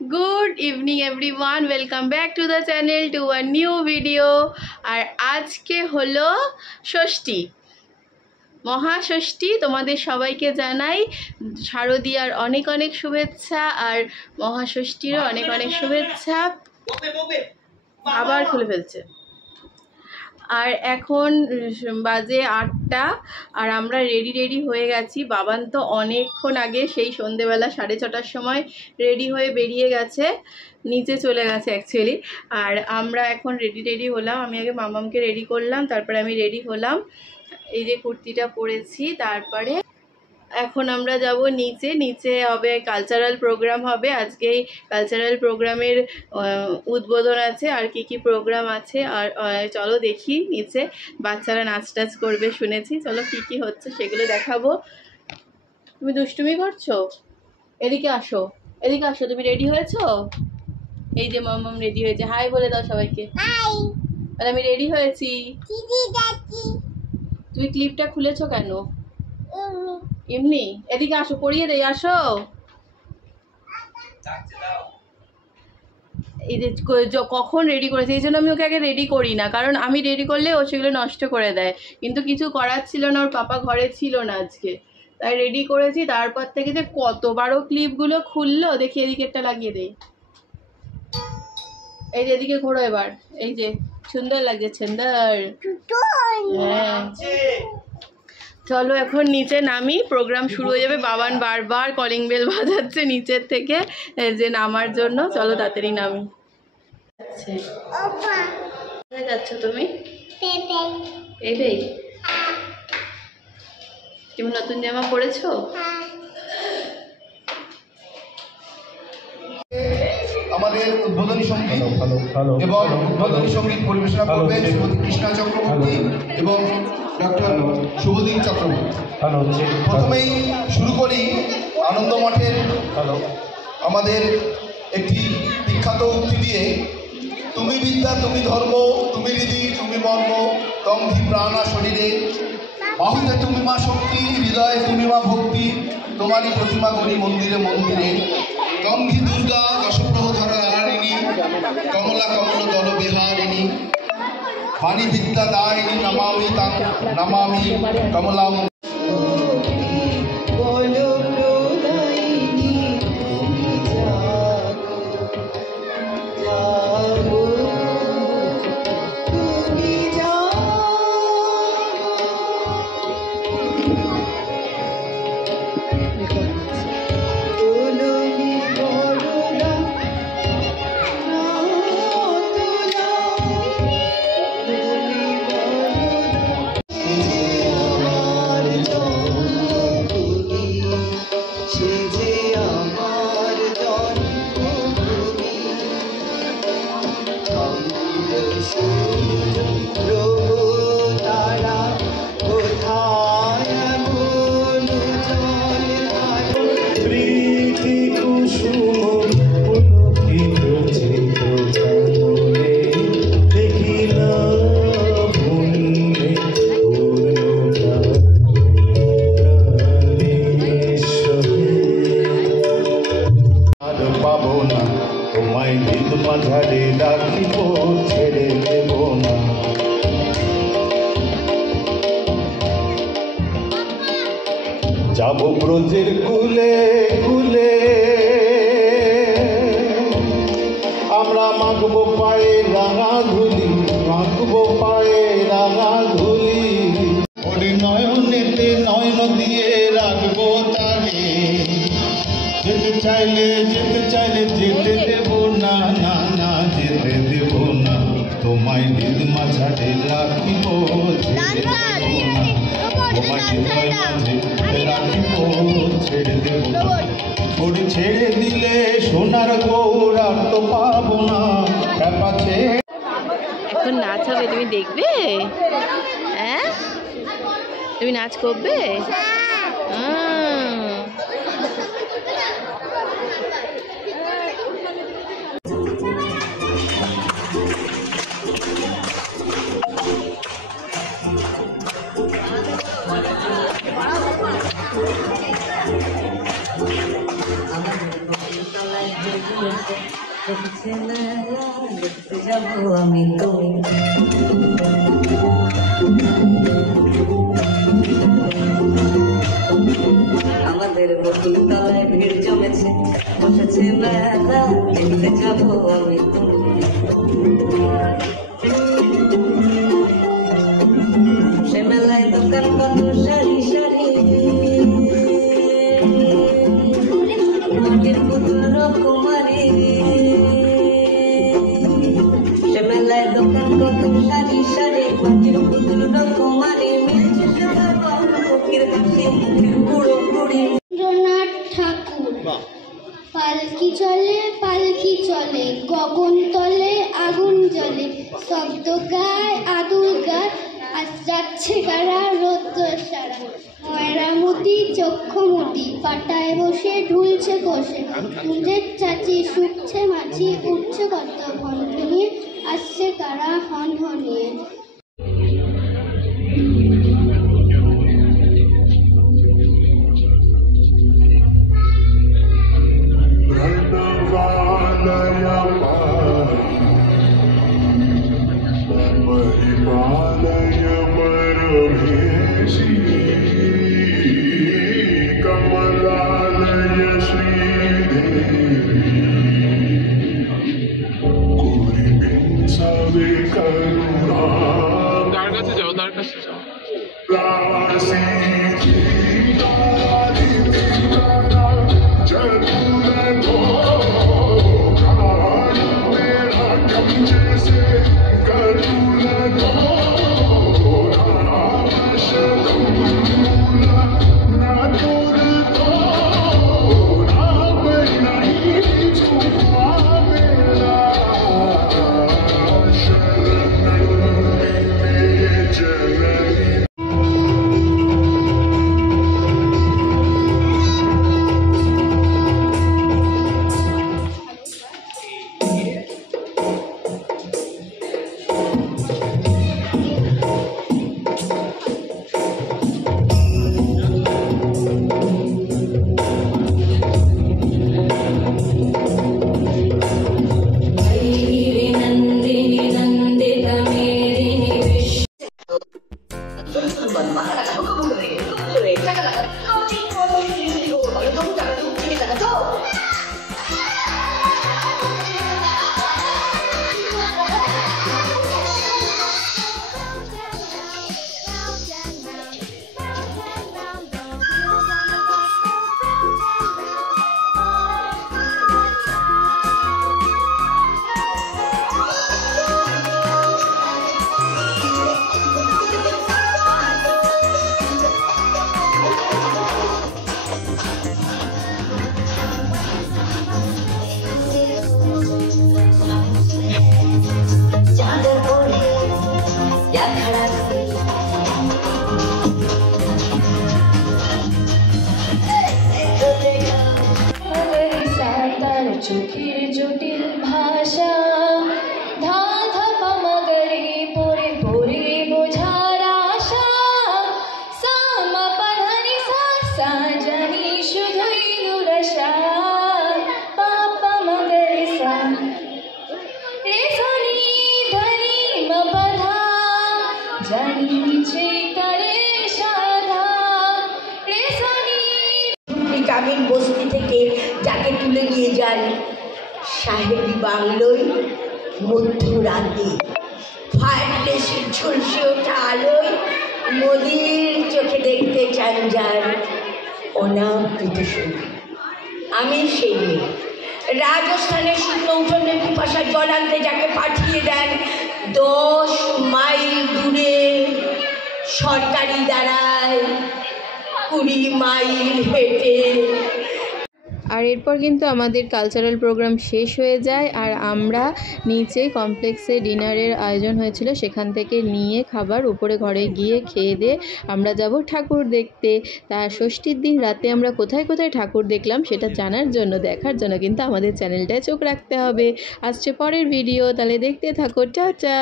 Good evening everyone, welcome back to the channel to a new video. और आज के hello षष्ठी, মহাষষ্ঠী। তোমাদের সবাইকে জানাই শারদীয়ার অনেক অনেক শুভেচ্ছা আর মহাষষ্ঠীরও অনেক অনেক শুভেচ্ছা। আবার খুলে ফেলছে। আর এখন বাজে 8টা আর আমরা রেডি হয়ে গেছি। বাবান তো অনেকক্ষণ আগে সেই সন্ধেবেলা 6:30টার সময় রেডি হয়ে বেরিয়ে গেছে, নিচে চলে গেছে অ্যাকচুয়ালি। আর আমরা এখন রেডি হলাম। আমি আগে মামামকে রেডি করলাম, তারপরে আমি রেডি হলাম। এই যে কুর্তিটা পরেছি। তারপরে এখন আমরা যাব নিচে হবে কালচারাল প্রোগ্রাম হবে। আজকে কালচারাল প্রোগ্রামের উদ্বোধন আছে, আর কি প্রোগ্রাম আছে আর চলো দেখি। নিচে বাচ্চারা নাচ টাচ করবে শুনেছি, চলো কি হচ্ছে সেগুলো দেখাবো। তুমি দুষ্টুমি করছো? এদিকে আসো, তুমি রেডি হয়েছো? এই যে মামাম রেডি হয়েছে, হাই বলে দাও সবাইকে। আর আমি রেডি হয়েছি। তুমি ক্লিপটা খুলেছো কেন? এমনি। এদিকে আসো, পরিয়ে দেই, আসো। এই যে কখন রেডি করেছে, এই জন্য আমি ওকে আগে রেডি করি না, কারণ আমি রেডি করলে ও সেগুলো নষ্ট করে দেয়। কিন্তু কিছু করার ছিল না, ওর পাপা ঘরে ছিল না আজকে, তাই রেডি করেছি। তারপর থেকে যে কতবারও ক্লিপগুলো খুললো, দেখি এদিকে একটা লাগিয়ে দেই। এই যে এদিকে ঘোরো এবার, এই যে সুন্দর লাগছে, সুন্দর। হ্যাঁ চলো এখন নিচে নামি, প্রোগ্রাম শুরু হয়ে যাবে। বাবান বারবার কলিং বেল বাজাচ্ছে নিচের থেকে যে নামার জন্য। চলো তাড়াতাড়ি নামি। কোথায় যাচ্ছ তুমি? তুমি নতুন জামা পরেছো? আমাদের উদ্বোধনী সঙ্গীত এবং উদ্বোধনী সঙ্গীত পরিবেশনা করবেন শ্রীমতী কৃষ্ণা চক্রবর্তী এবং ডক্টর শুভদীপ চক্রবর্তী। প্রথমেই শুরু করি আনন্দ মঠের আমাদের একটি বিখ্যাত উক্তি দিয়ে। তুমি বিদ্যা, তুমি ধর্ম, তুমি হৃদি, তুমি মর্ম, তংধি প্রাণা শরীরে, বাহুতে তুমি মা শক্তি, হৃদয়ে তুমি মা ভক্তি, তোমারই প্রতিমা করি মন্দিরে মন্দিরে। গঙ্গি দুর্গা দশপ্রহধরা নারায়ণী, কমলা কমল দল বিহারিণী, বাণী বিদ্যা দায়িনী, নমামি তাং নমামি কমলাম। যাব ব্রজের কুলে কুলে, আমরা মাখবো পায়ে রাঙা ধুলি, মাখবো পায়ে রাঙা ধুলি। ওরে নয়নেতে নয়ন দিয়ে রাখবো তারে, যেতে চাইলে যেতে দেব না, না না যেতে দেব না। তোমায় নিদ মাঝারে রাখিব, ছেড়ে দেব না। তোমায় হৃদয় মাঝে রাখিব, ছেড়ে দেব না। ওরে ছেড়ে দিলে সোনার গৌর আর তো পাবো না। এখন নাচ হবে, তুমি দেখবে? হ্যাঁ, তুমি নাচ করবে? দেখতে যাবো আমি তুমি আমাদের বকুল তলায় ভিড় জমেছে বসেছে মেলা দেখতে যাবো আমি তুমি সে মেলায় দোকান কত সারি সারি মাটির পুতুল রকমারি সে মেলায় দোকান কত সারি সারি মাটির পুতুল রকমারি মিলছে সে ফকির হাসি মুখের বুড়ো বুড়ি রবীন্দ্রনাথ ঠাকুর পালকি চলে গগন তলে আগুন জ্বলে শব্দ গায় আদুল গায় আজ যাচ্ছে কারা রৌদ্র সারা ময়রামতি চক্ষুমতি পাটায় বসে ঢুলছে কষে দুধের চাচি শুকছে মাছি উঠছে কত ঘনঘনিয়ে আসছে কারা হনহনিয়ে চোখের জটিল ভাষা ধা ধা পামাগরে পরে পরে বোঝার আশা সামা পাধানি সা জানি শুধুই দুরাশা পাপা মগরে সা রে সনি ধনি মপধা জানি যে করে সাধা রে সনি গ্রামীণ বস্তি থেকে যাকে তুলে নিয়ে যান সাহেবি বাংলোয় মধ্যরাতে ফায়ারপ্লেসের ঝলসে ওঠা আলোয় মোদির চোখে দেখতে চান যার অনাবৃত শরীর। আমি সেই মেয়ে রাজস্থানের শুকনো উঠোনের পিপাসা জল আনতে যাকে পাঠিয়ে দেন 10 মাইল দূরে সরকারি দাঁড়ায় 20 মাইল হেঁটে। আর এরপর কিন্তু আমাদের কালচারাল প্রোগ্রাম শেষ হয়ে যায় আর আমরা নিচে কমপ্লেক্সে ডিনারের আয়োজন হয়েছিল সেখান থেকে নিয়ে খাবার উপরে ঘরে গিয়ে খেয়ে দিয়ে আমরা যাব ঠাকুর দেখতে। তা ষষ্ঠীর দিন রাতে আমরা কোথায় কোথায় ঠাকুর দেখলাম সেটা জানার জন্য দেখার জন্য কিন্তু আমাদের চ্যানেলটায় চোখ রাখতে হবে। আসছে পরের ভিডিও, তাহলে দেখতে থাকো। টাটা।